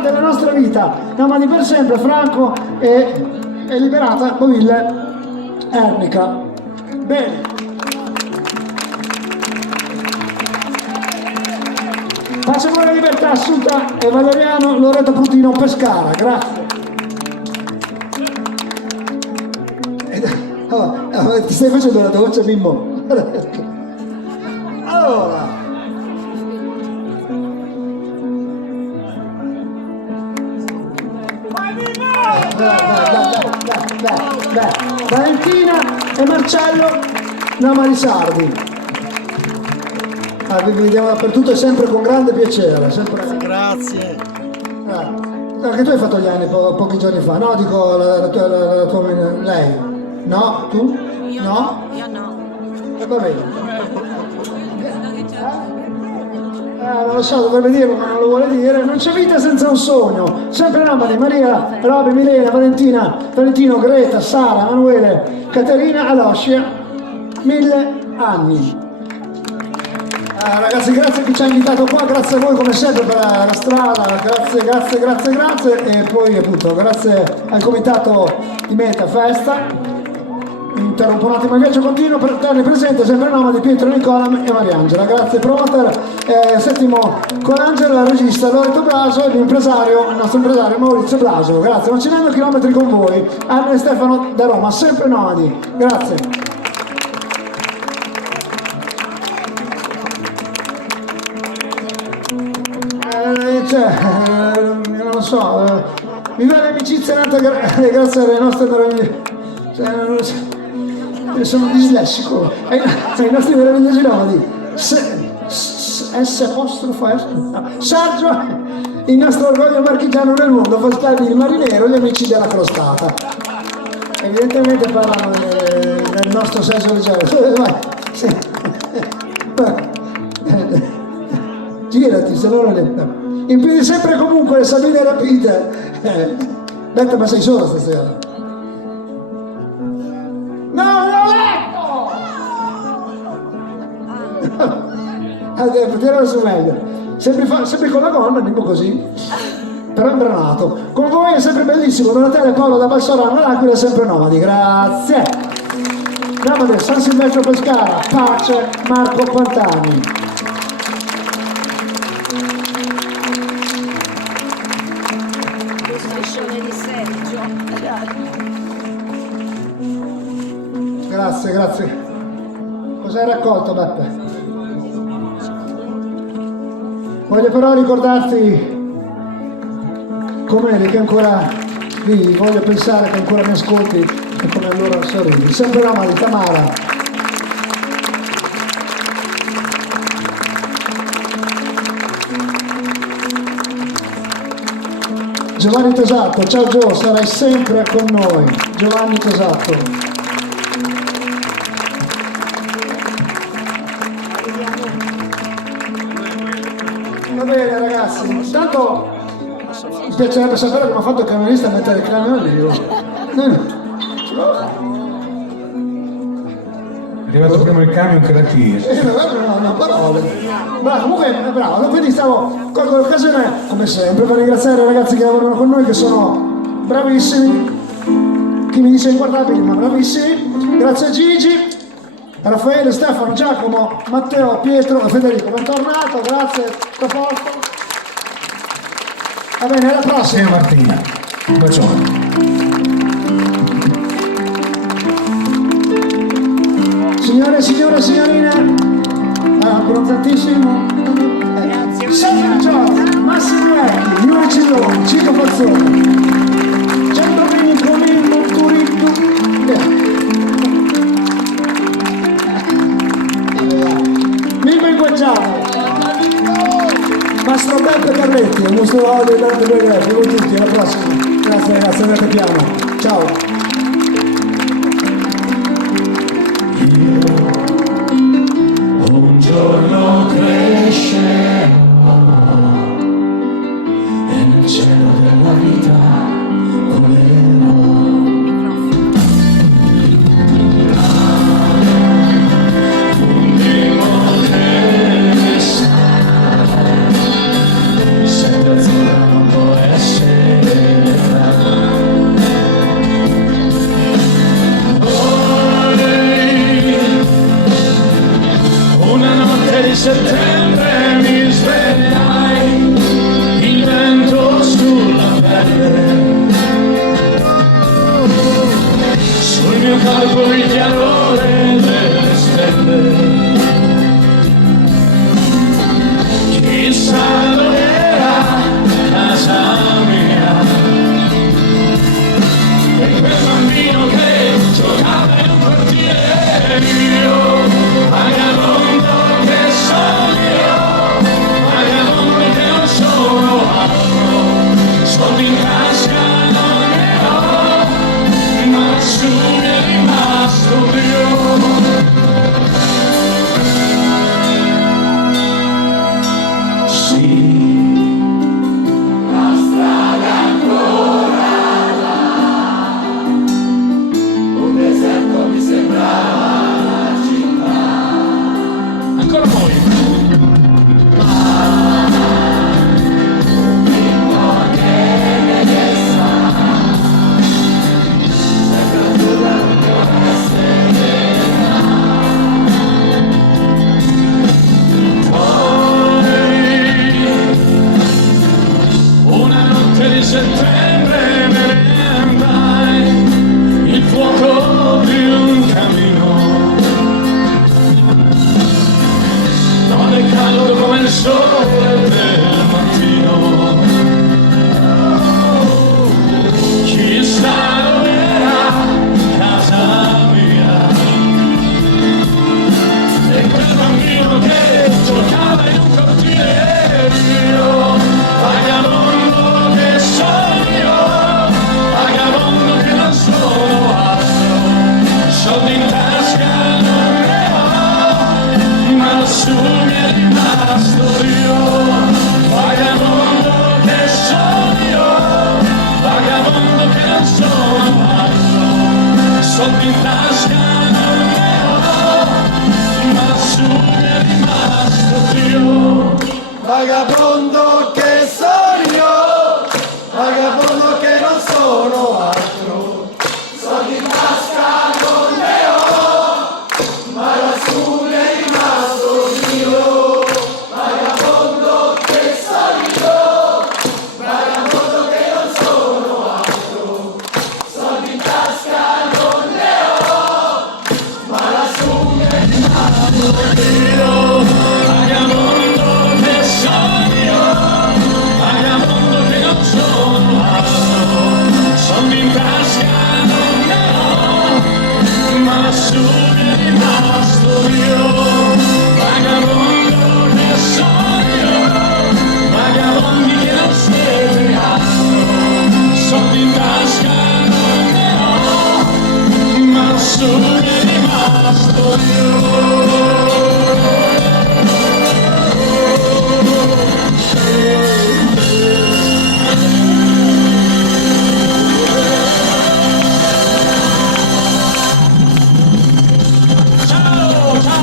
della nostra vita, nomadi per sempre, Franco e liberata Boville Ernica. Bene. Facciamo la libertà Assunta e Valeriano Loreto Putino Pescara, grazie. Ti stai facendo la doccia, bimbo? Allora, dai. Valentina e Marcello Nomadi Sardi. Vi vediamo dappertutto e sempre con grande piacere. Sempre... Grazie. Anche tu hai fatto gli anni pochi giorni fa, no? Dico la tua lei. No? Tu? Io no? Io no. Va bene. Non lo so, dovrebbe dirlo, ma non lo vuole dire. Non c'è vita senza un sogno. Sempre nomadi, Maria, Roby, Milena, Valentina, Valentino, Greta, Sara, Emanuele, Caterina, Aloscia, 1000 anni. Ragazzi, grazie a chi ci ha invitato qua, grazie a voi come sempre per la strada, grazie e poi appunto grazie al comitato di Meta Festa. Interrompo un attimo il viaggio continuo per tenere presente sempre nomadi Pietro Nicola e Mariangela. Grazie promoter, settimo Colangelo, il regista Loreto Blaso e il nostro impresario Maurizio Blaso. Grazie, macinando chilometri con voi, Anna e Stefano da Roma, sempre nomadi. Grazie. Non lo so, viva l'amicizia nata grazie alle nostre meraviglie. Sono dislessico ai nostri meravigliosi nomadi. Sergio, il nostro orgoglio marchigiano nel mondo, Falcani il marinero e gli amici della crostata. Evidentemente parlano del nostro senso leggero. Vai, sì. Girati, se no non è. In piedi sempre e comunque le salite rapide. Betta, ma sei solo stasera? No, l'ho letto! Tiralo su meglio. Sempre con la gonna, tipo così. Però imbranato. Con voi è sempre bellissimo. Donatella Paolo da Balsorano, l'Aquila, sempre nomadi. Grazie. Nomadi, San Silvestro Pescara, Pace, Marco Pantani. Grazie. Cosa hai raccolto, Beppe? Voglio però ricordarti com'eri che ancora vivi, voglio pensare che ancora mi ascolti e come allora sorridi. Sempre nomadi, Tamara. Giovanni Tosato, ciao Gio, sarai sempre con noi. Giovanni Tosato. Va bene ragazzi, intanto mi piacerebbe sapere come ha fatto il camionista a mettere il camion lì. È arrivato prima il camion che la tir. No, parole. Bravo, comunque bravo, quindi colgo l'occasione come sempre per ringraziare i ragazzi che lavorano con noi che sono bravissimi, chi mi dice inguardabili ma bravissimi. Grazie a Gigi, Raffaele, Stefano, Giacomo, Matteo, Pietro e Federico, bentornato, grazie, tutto a posto. Va bene, alla prossima. Ciao Martina, un bacione. Signore e signorine, abbronzatissimo. Sergio Giorgio, Massimo Ecchi, Yuri Cilloni, Cito Fazzoni, Giandomenico Nilmo Turitto. Mastro Beppe Carletti, il nostro audio dell'arte biografico, voi tutti, alla prossima. Grazie ragazzi, andate piano. Ciao. Un giorno crescerò e nel cielo della vita volerò. Sempre azzurra non può settembre me ne andai, il fuoco di un camino. Non è caldo come il sole del mattino. Chissà dov'era casa mia. E quel bambino che giocava in un cortile io, vagabondo che sono io, vagabondo che non sono altro, soldi in tasca non ne ho, ma lassù mi è rimasto io, vagabondo che sono io, vagabondo che non sono altro, soldi in tasca non ne ho, ma lassù mi è rimasto io. Vagabondo che sono io, vagabondo che non sono altro, soldi in tasca non ne ho, ma lassù mi è rimasto io. Vagabondo che sono io, vagabondo che non sono altro, soldi in tasca non ne ho, ma lassù mi è rimasto io. Vagabondo che sono io, vagabondo che non sono altro, soldi in tasca non ne ho, ma lassù mi è rimasto io. Vagabondo che sono io, vagabondi che non siete altro, soldi in tasca non ne ho, ma lassù mi è rimasto io.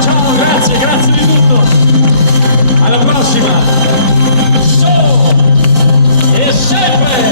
Ciao, grazie di tutto. Alla prossima. So e sempre.